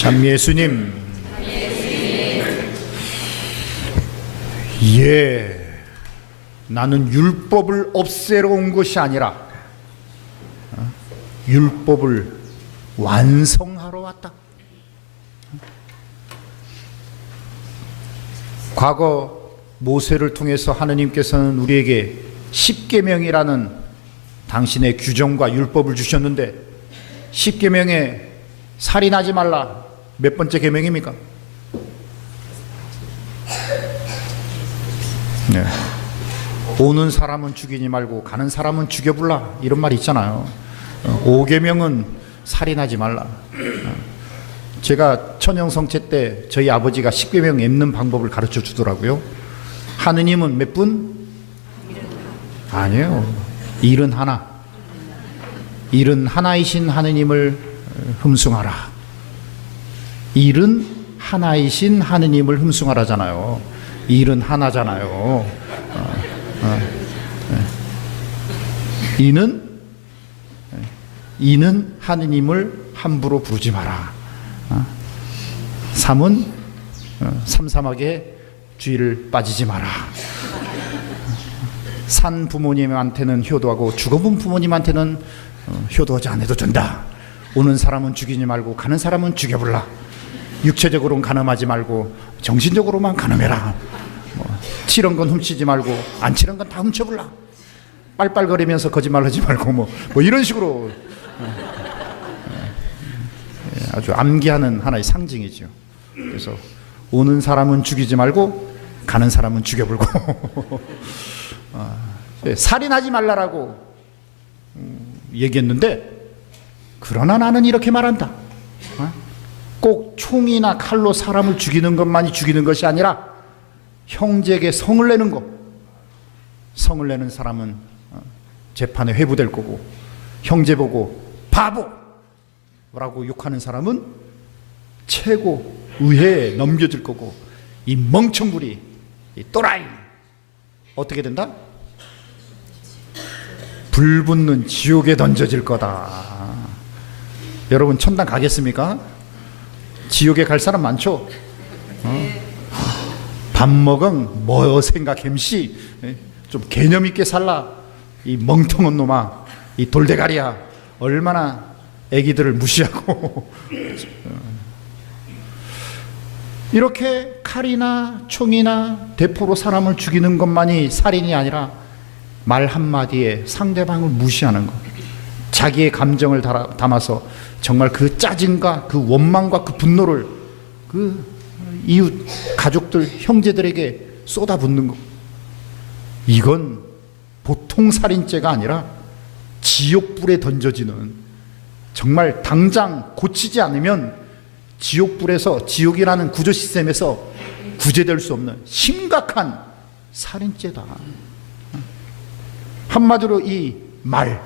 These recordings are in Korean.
참 예수님, 예, 나는 율법을 없애러 온 것이 아니라 율법을 완성하러 왔다. 과거 모세를 통해서 하느님께서는 우리에게 십계명이라는 당신의 규정과 율법을 주셨는데, 십계명에 살인하지 말라 몇 번째 계명입니까? 네. 오는 사람은 죽이지 말고 가는 사람은 죽여불라, 이런 말이 있잖아요. 5계명은 살인하지 말라. 제가 천영성체 때 저희 아버지가 십계명 읊는 방법을 가르쳐 주더라고요. 하느님은 몇 분? 아니에요. 71. 71이신 하느님을 흠숭하라. 71이신 하느님을 흠숭하라잖아요. 71잖아요. 이는 하느님을 함부로 부르지 마라. 3은 삼삼하게 주의를 빠지지 마라. 산 부모님한테는 효도하고 죽어본 부모님한테는 효도하지 않아도 된다. 오는 사람은 죽이지 말고 가는 사람은 죽여불라. 육체적으로는 간음하지 말고 정신적으로만 간음해라. 치른 건 훔치지 말고 안 치른 건 다 훔쳐불라. 빨빨거리면서 거짓말하지 말고 뭐 이런 식으로 아주 암기하는 하나의 상징이죠. 그래서 오는 사람은 죽이지 말고 가는 사람은 죽여불고 살인하지 말라라고 얘기했는데, 그러나 나는 이렇게 말한다. 꼭 총이나 칼로 사람을 죽이는 것만이 죽이는 것이 아니라 형제에게 성을 내는 것, 성을 내는 사람은 재판에 회부될 거고, 형제 보고 바보라고 욕하는 사람은 최고 의회에 넘겨질 거고, 이 멍청구리, 이 또라이 어떻게 된다? 불 붙는 지옥에 던져질 거다. 여러분 천당 가겠습니까? 지옥에 갈 사람 많죠? 밥 먹은 뭐 생각햄시, 좀 개념 있게 살라. 이 멍텅한 놈아, 이 돌대가리야, 얼마나 애기들을 무시하고 이렇게 칼이나 총이나 대포로 사람을 죽이는 것만이 살인이 아니라 말 한마디에 상대방을 무시하는 것, 자기의 감정을 담아서 정말 그 짜증과 그 원망과 그 분노를 그 이웃 가족들 형제들에게 쏟아붓는 것, 이건 보통 살인죄가 아니라 지옥불에 던져지는, 정말 당장 고치지 않으면 지옥불에서, 지옥이라는 구조 시스템에서 구제될 수 없는 심각한 살인죄다. 한마디로 이 말,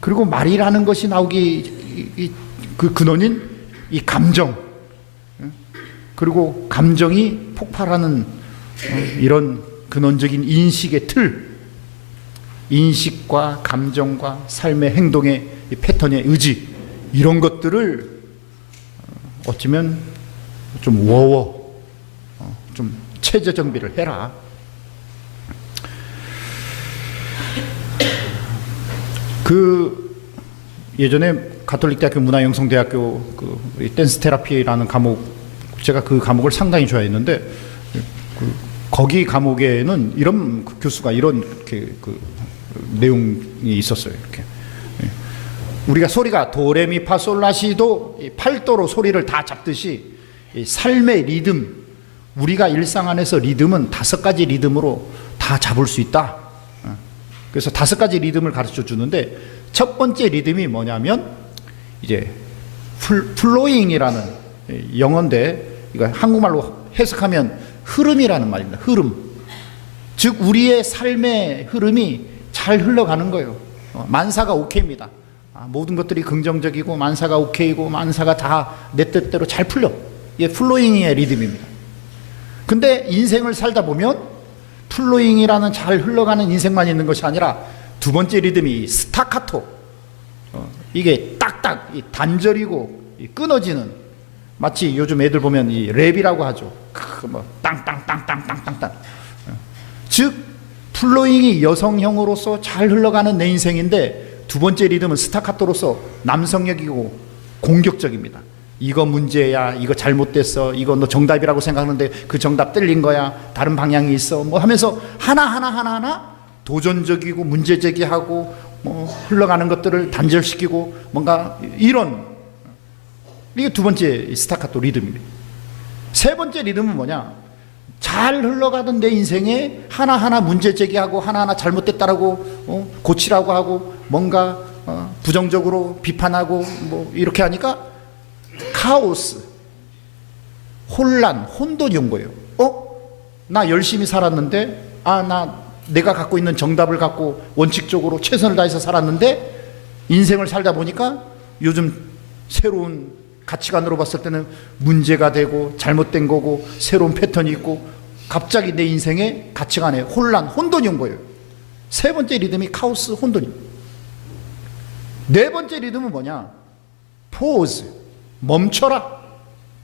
그리고 말이라는 것이 나오기 그 근원인 이 감정, 그리고 감정이 폭발하는 이런 근원적인 인식의 틀, 인식과 감정과 삶의 행동의 패턴의 의지, 이런 것들을 어쩌면 좀 좀 체제 정비를 해라. 예전에 가톨릭대학교 문화영성대학교 댄스 테라피라는 과목, 제가 그 과목을 상당히 좋아했는데, 거기 과목에는 이런 교수가 이런 내용이 있었어요. 이렇게 우리가 소리가 도레미파솔라시도 8도로 소리를 다 잡듯이 삶의 리듬, 우리가 일상 안에서 리듬은 5가지 리듬으로 다 잡을 수 있다. 그래서 5가지 리듬을 가르쳐 주는데, 첫 번째 리듬이 뭐냐면 이제 플로잉이라는 영어인데, 이거 한국말로 해석하면 흐름이라는 말입니다. 흐름. 즉 우리의 삶의 흐름이 잘 흘러가는 거예요. 만사가 오케이입니다. 모든 것들이 긍정적이고 만사가 오케이고 만사가 다 내 뜻대로 잘 풀려. 이게 플로잉의 리듬입니다. 근데 인생을 살다 보면 플로잉이라는 잘 흘러가는 인생만 있는 것이 아니라 두 번째 리듬이 스타카토, 이게 딱딱 단절이고 끊어지는 마치 요즘 애들 보면 이 랩이라고 하죠. 뭐 땅땅땅땅땅땅땅. 즉 플로잉이 여성형으로서 잘 흘러가는 내 인생인데, 두 번째 리듬은 스타카토로서 남성역이고 공격적입니다. 이거 문제야, 이거 잘못됐어, 이거 너 정답이라고 생각하는데 그 정답 틀린 거야, 다른 방향이 있어, 뭐 하면서 하나하나 도전적이고 문제제기하고 뭐 흘러가는 것들을 단절시키고 뭔가 이런, 이게 두 번째 스타카토 리듬입니다. 세 번째 리듬은 뭐냐? 잘 흘러가던 내 인생에 하나하나 문제제기하고 하나하나 잘못됐다라고 고치라고 하고 뭔가 부정적으로 비판하고 뭐 이렇게 하니까 카오스, 혼란, 혼돈이 온 거예요. 나 열심히 살았는데, 내가 갖고 있는 정답을 갖고 원칙적으로 최선을 다해서 살았는데, 인생을 살다 보니까 요즘 새로운 가치관으로 봤을 때는 문제가 되고 잘못된 거고 새로운 패턴이 있고, 갑자기 내 인생의 가치관에 혼란, 혼돈이 온 거예요. 세 번째 리듬이 카오스, 혼돈입니다. 네 번째 리듬은 뭐냐? 포즈, 멈춰라.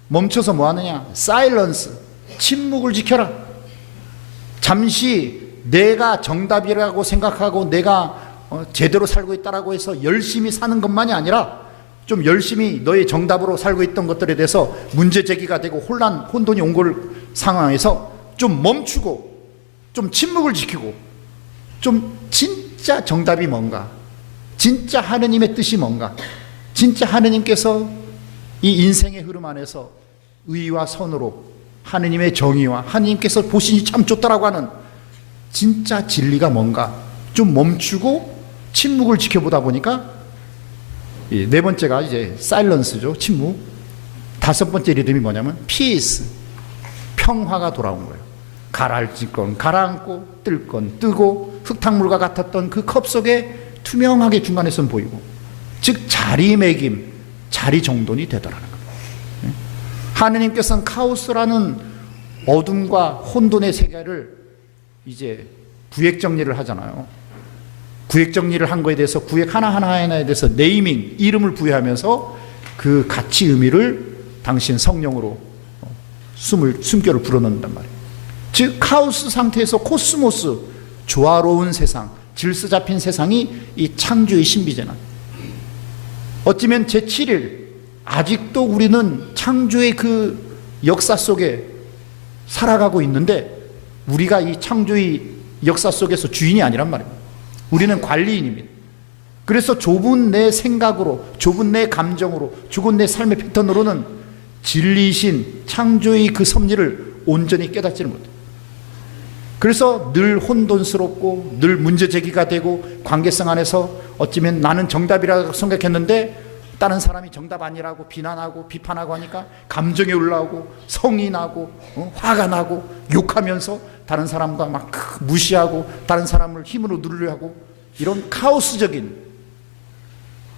멈춰서 뭐 하느냐? 사일런스, 침묵을 지켜라. 잠시 내가 정답이라고 생각하고 내가 제대로 살고 있다라고 해서 열심히 사는 것만이 아니라 좀 열심히 너의 정답으로 살고 있던 것들에 대해서 문제 제기가 되고 혼란, 혼돈이 온 상황에서 좀 멈추고 좀 침묵을 지키고 좀 진짜 정답이 뭔가, 진짜 하느님의 뜻이 뭔가, 진짜 하느님께서 이 인생의 흐름 안에서 의와 선으로 하느님의 정의와 하느님께서 보시니 참 좋다라고 하는 진짜 진리가 뭔가 좀 멈추고 침묵을 지켜보다 보니까, 네 번째가 이제 사일런스죠, 침묵. 다섯 번째 리듬이 뭐냐면 피스, 평화가 돌아온 거예요. 가라앉을 건 가라앉고 뜰 건 뜨고, 흙탕물과 같았던 그 컵 속에 투명하게 중간에선 보이고, 즉 자리매김, 자리정돈이 되더라는 거예요. 하느님께서는 카오스라는 어둠과 혼돈의 세계를 이제 구획정리를 하잖아요. 구획정리를 한 거에 대해서 구획 하나하나에 대해서 네이밍, 이름을 부여하면서 그 가치 의미를 당신 성령으로 숨결을 불어넣는단 말이에요. 즉 카오스 상태에서 코스모스, 조화로운 세상, 질서 잡힌 세상이 이 창조의 신비잖아요. 어쩌면 제7일 아직도 우리는 창조의 그 역사 속에 살아가고 있는데, 우리가 이 창조의 역사 속에서 주인이 아니란 말입니다. 우리는 관리인입니다. 그래서 좁은 내 생각으로, 좁은 내 감정으로, 좁은 내 삶의 패턴으로는 진리이신 창조의 그 섭리를 온전히 깨닫지를 못해요. 그래서 늘 혼돈스럽고 늘 문제제기가 되고, 관계성 안에서 어쩌면 나는 정답이라고 생각했는데 다른 사람이 정답 아니라고 비난하고 비판하고 하니까 감정이 올라오고 성이 나고 화가 나고 욕하면서 다른 사람과 막 무시하고 다른 사람을 힘으로 누르려 하고, 이런 카오스적인,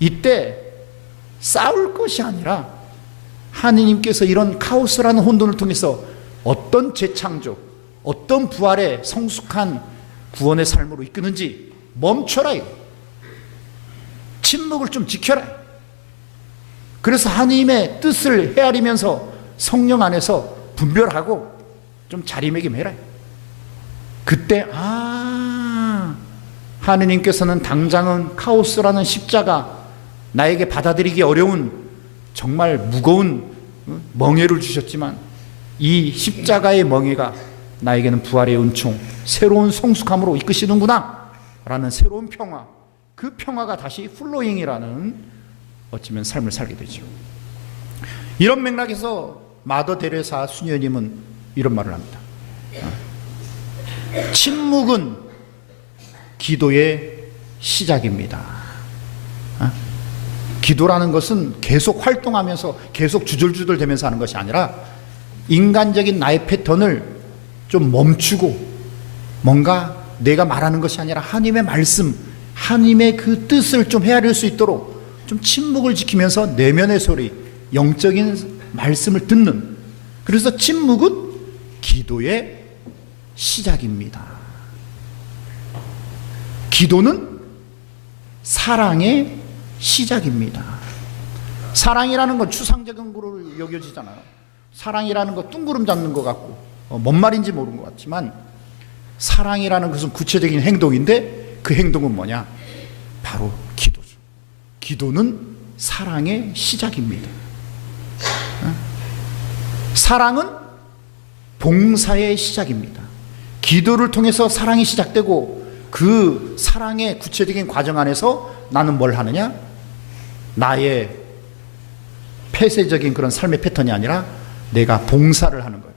이때 싸울 것이 아니라 하느님께서 이런 카오스라는 혼돈을 통해서 어떤 재창조, 어떤 부활의 성숙한 구원의 삶으로 이끄는지 멈춰라. 침묵을 좀 지켜라. 그래서 하느님의 뜻을 헤아리면서 성령 안에서 분별하고 좀 자리매김해라. 그때 하느님께서는 당장은 카오스라는 십자가, 나에게 받아들이기 어려운 정말 무거운 멍에를 주셨지만 이 십자가의 멍에가 나에게는 부활의 은총, 새로운 성숙함으로 이끄시는구나 라는 새로운 평화, 그 평화가 다시 플로잉이라는 어쩌면 삶을 살게 되죠. 이런 맥락에서 마더 데레사 수녀님은 이런 말을 합니다. 침묵은 기도의 시작입니다. 기도라는 것은 계속 활동하면서 계속 주절주절 되면서 하는 것이 아니라, 인간적인 나의 패턴을 좀 멈추고 뭔가 내가 말하는 것이 아니라 하나님의 말씀, 하나님의 그 뜻을 좀 헤아릴 수 있도록 좀 침묵을 지키면서 내면의 소리, 영적인 말씀을 듣는, 그래서 침묵은 기도의 시작입니다. 기도는 사랑의 시작입니다. 사랑이라는 건 추상적인 거로 여겨지잖아요. 사랑이라는 거 뚱구름 잡는 것 같고 뭔 말인지 모르는 것 같지만, 사랑이라는 것은 구체적인 행동인데 그 행동은 뭐냐? 바로 기도죠. 기도는 사랑의 시작입니다. 사랑은 봉사의 시작입니다. 기도를 통해서 사랑이 시작되고, 그 사랑의 구체적인 과정 안에서 나는 뭘 하느냐? 나의 폐쇄적인 그런 삶의 패턴이 아니라 내가 봉사를 하는 거예요.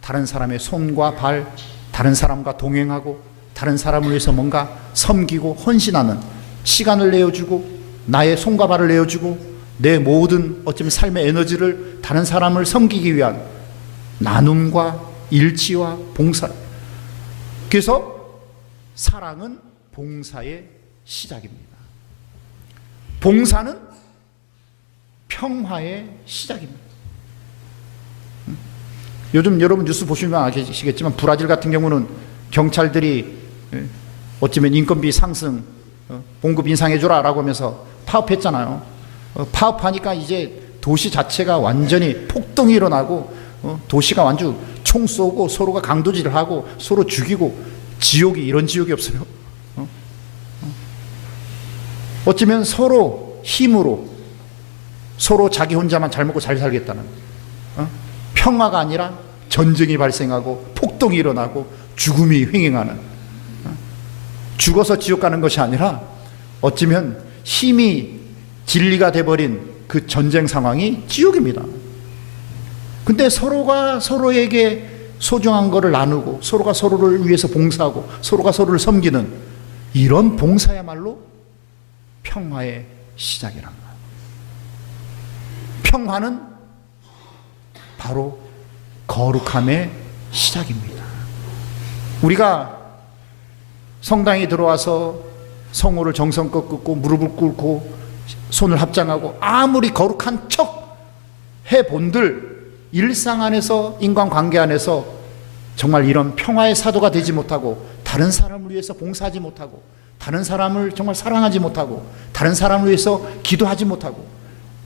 다른 사람의 손과 발, 다른 사람과 동행하고, 다른 사람을 위해서 뭔가 섬기고 헌신하는, 시간을 내어주고 나의 손과 발을 내어주고 내 모든 어쩌면 삶의 에너지를 다른 사람을 섬기기 위한 나눔과 일치와 봉사. 그래서 사랑은 봉사의 시작입니다. 봉사는 평화의 시작입니다. 요즘 여러분 뉴스 보시면 아시겠지만, 브라질 같은 경우는 경찰들이 어쩌면 인건비 상승, 봉급 인상해줘라 라고 하면서 파업했잖아요. 파업하니까 이제 도시 자체가 완전히 폭동이 일어나고, 도시가 완전 총 쏘고 서로가 강도질을 하고 서로 죽이고, 지옥이 이런 지옥이 없어요. 어쩌면 서로 힘으로 서로 자기 혼자만 잘 먹고 잘 살겠다는, 평화가 아니라 전쟁이 발생하고 폭동이 일어나고 죽음이 횡행하는, 죽어서 지옥 가는 것이 아니라 어쩌면 힘이 진리가 돼버린 그 전쟁 상황이 지옥입니다. 근데 서로가 서로에게 소중한 것을 나누고, 서로가 서로를 위해서 봉사하고, 서로가 서로를 섬기는 이런 봉사야말로 평화의 시작이란 거예요. 평화는 바로 거룩함의 시작입니다. 우리가 성당에 들어와서 성호를 정성껏 긋고 무릎을 꿇고 손을 합장하고 아무리 거룩한 척 해본들, 일상 안에서, 인간관계 안에서 정말 이런 평화의 사도가 되지 못하고, 다른 사람을 위해서 봉사하지 못하고, 다른 사람을 정말 사랑하지 못하고, 다른 사람을 위해서 기도하지 못하고,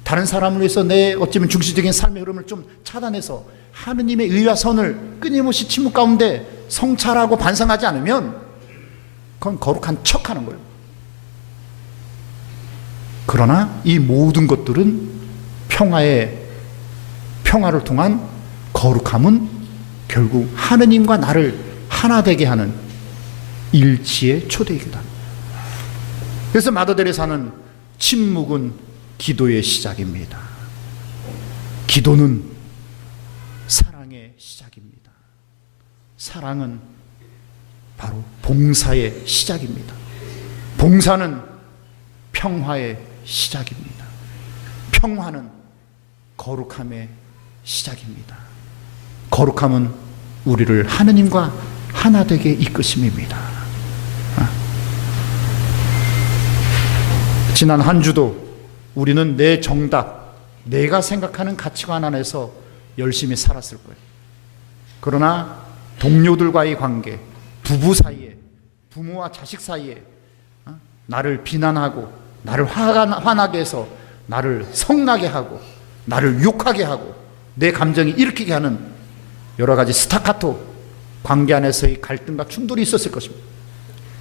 다른 사람을 위해서 내 어쩌면 중시적인 삶의 흐름을 좀 차단해서 하느님의 의와 선을 끊임없이 침묵 가운데 성찰하고 반성하지 않으면 그건 거룩한 척하는 거예요. 그러나 이 모든 것들은 평화를 통한 거룩함은 결국 하느님과 나를 하나 되게 하는 일치의 초대이기도 합니다. 그래서 마더 데레사는 침묵은 기도의 시작입니다. 기도는 사랑의 시작입니다. 사랑은 바로 봉사의 시작입니다. 봉사는 평화의 시작입니다. 평화는 거룩함의 시작입니다. 거룩함은 우리를 하느님과 하나 되게 이끄심입니다. 지난 한 주도 우리는 내 정답, 내가 생각하는 가치관 안에서 열심히 살았을 거예요. 그러나 동료들과의 관계, 부부 사이에, 부모와 자식 사이에 나를 비난하고, 나를 화나게 해서 나를 성나게 하고, 나를 욕하게 하고, 내 감정이 일으키게 하는 여러 가지 스타카토 관계 안에서의 갈등과 충돌이 있었을 것입니다.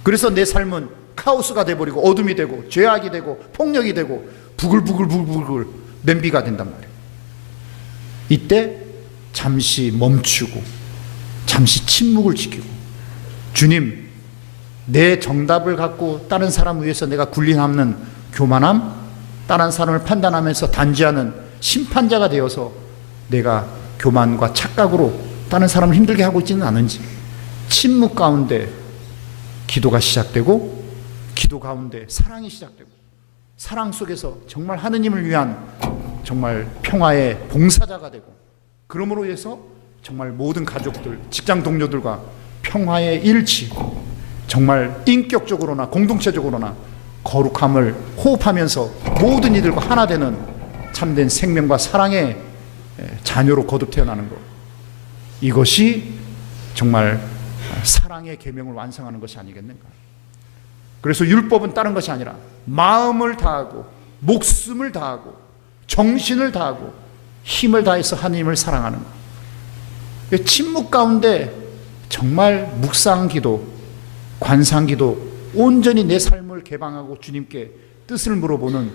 그래서 내 삶은 카오스가 돼버리고 어둠이 되고 죄악이 되고 폭력이 되고 부글부글 냄비가 된단 말이에요. 이때 잠시 멈추고 잠시 침묵을 지키고, 주님, 내 정답을 갖고 다른 사람을 위해서 내가 군림하는 교만함, 다른 사람을 판단하면서 단죄하는 심판자가 되어서 내가 교만과 착각으로 다른 사람을 힘들게 하고 있지는 않은지, 침묵 가운데 기도가 시작되고, 기도 가운데 사랑이 시작되고, 사랑 속에서 정말 하느님을 위한 정말 평화의 봉사자가 되고, 그러므로 해서 정말 모든 가족들, 직장 동료들과 평화의 일치, 정말 인격적으로나 공동체적으로나 거룩함을 호흡하면서 모든 이들과 하나 되는 참된 생명과 사랑의 자녀로 거듭 태어나는 것, 이것이 정말 사랑의 계명을 완성하는 것이 아니겠는가. 그래서 율법은 다른 것이 아니라 마음을 다하고 목숨을 다하고 정신을 다하고 힘을 다해서 하나님을 사랑하는 것. 침묵 가운데 정말 묵상기도, 관상기도, 온전히 내 삶을 개방하고 주님께 뜻을 물어보는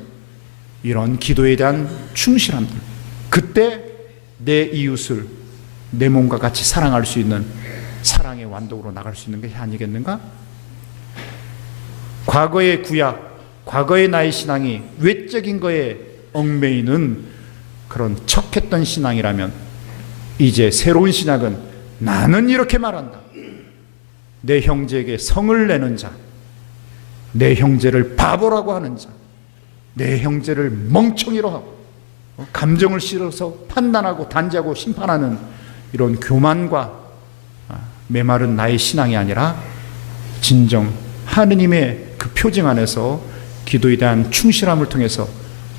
이런 기도에 대한 충실함들. 그때 내 이웃을 내 몸과 같이 사랑할 수 있는 사랑의 완독으로 나갈 수 있는 것이 아니겠는가? 과거의 구약, 과거의 나의 신앙이 외적인 거에 얽매이는 그런 척했던 신앙이라면 이제 새로운 신약은 나는 이렇게 말한다. 내 형제에게 성을 내는 자, 내 형제를 바보라고 하는 자, 내 형제를 멍청이로 하고 감정을 실어서 판단하고 단죄하고 심판하는 이런 교만과 메마른 나의 신앙이 아니라 진정 하느님의 그 표징 안에서 기도에 대한 충실함을 통해서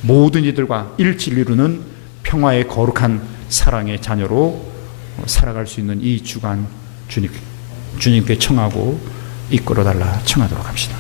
모든 이들과 일치를 이루는 평화의 거룩한 사랑의 자녀로 살아갈 수 있는 이 주간 주님께 청하고 이끌어달라 청하도록 합시다.